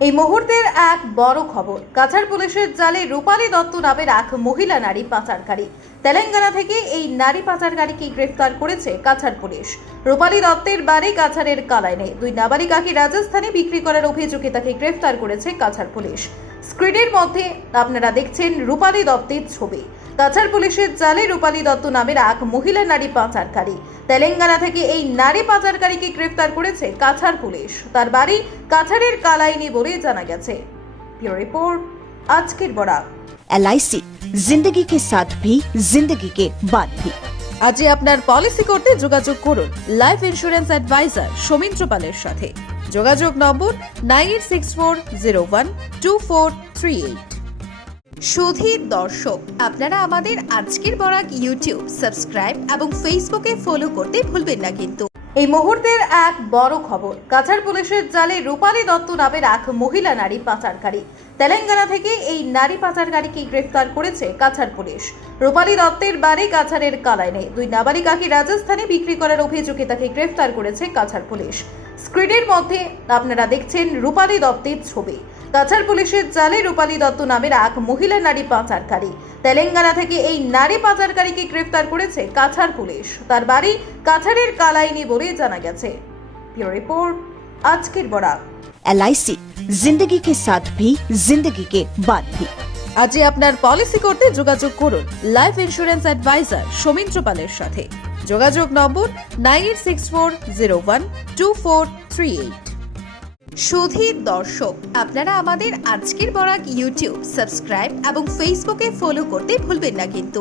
এই মুহূর্তের এক বড় খবর। কাছাড় পুলিশের জালে রূপালী দত্ত নামের এক মহিলা নারী পাচারকারী। তেলেঙ্গানা থেকে এই নারী পাচারকারীকে গ্রেফতার করেছে কাছাড় পুলিশ। রূপালী দত্তের বাড়ি কাছাড়ের কালাইনে। দুই নাবালিকাকে রাজস্থানে বিক্রি করার অভিযোগে তাকে গ্রেফতার করেছে কাছাড় পুলিশ। স্ক্রিনের মধ্যে আপনারা দেখছেন রূপালী দত্তের ছবি। কাছাড় পুলিশের জালে রূপালী দত্ত নামের এক মহিলা নারী পাচারকারী। তেলেঙ্গানা থেকে এই নারী পাচারকারীকে গ্রেফতার করেছে কাছাড় পুলিশ। তার বাড়ি কাছাড়ের কালাইনি বলে জানা গেছে। ব্যুরো রিপোর্ট, আজকের বরাক। LIC जिंदगी के साथ भी जिंदगी के बाद भी। আজই আপনার পলিসি করতে যোগাযোগ করুন লাইফ ইন্স্যুরেন্স অ্যাডভাইজার সৌমিত্র পালের সাথে। যোগাযোগ নম্বর 9864012438। সুধীর দর্শক, আপনারা আমাদের আজকের বরাক ইউটিউব সাবস্ক্রাইব এবং ফেসবুকে ফলো করতে ভুলবেন না কিন্তু। এই মুহূর্তের এক বড় খবর। কাছাড় পুলিশের জালে রূপালী দত্ত নামের এক মহিলা নারী পাচারকারী। তেলেঙ্গানা থেকে এই নারী পাচারকারীকে গ্রেফতার করেছে কাছাড় পুলিশ। রূপালী দত্তের বাড়ি কাছাড়ের কালাইনে। দুই নাবালিকাকে রাজস্থানে বিক্রি করার অভিযোগে তাকে গ্রেফতার করেছে কাছাড় পুলিশ। স্ক্রিনের মধ্যে আপনারা দেখছেন রূপালী দত্তের ছবি। কাছাড় পুলিশের জালে রূপালী দত্ত নামের এক মহিলা নারী পাচারকারী। তেলেঙ্গানা থেকে এই নারী পাচারকারীকে গ্রেফতার করেছে কাছাড় পুলিশ। তার বাড়ি কাছাড়ের কালাইনি বলে জানা গেছে। ব্যুরো রিপোর্ট, আজকের বরাক। LIC जिंदगी के साथ भी जिंदगी के बाद भी। আজই আপনার পলিসি করতে যোগাযোগ করুন লাইফ ইন্স্যুরেন্স অ্যাডভাইজার সৌমিত্র পালের সাথে। যোগাযোগ নম্বর 9864012438। সুধীর দর্শক, আপনারা আমাদের আজকের বরাক ইউটিউব সাবস্ক্রাইব এবং ফেসবুকে ফলো করতে ভুলবেন না কিন্তু।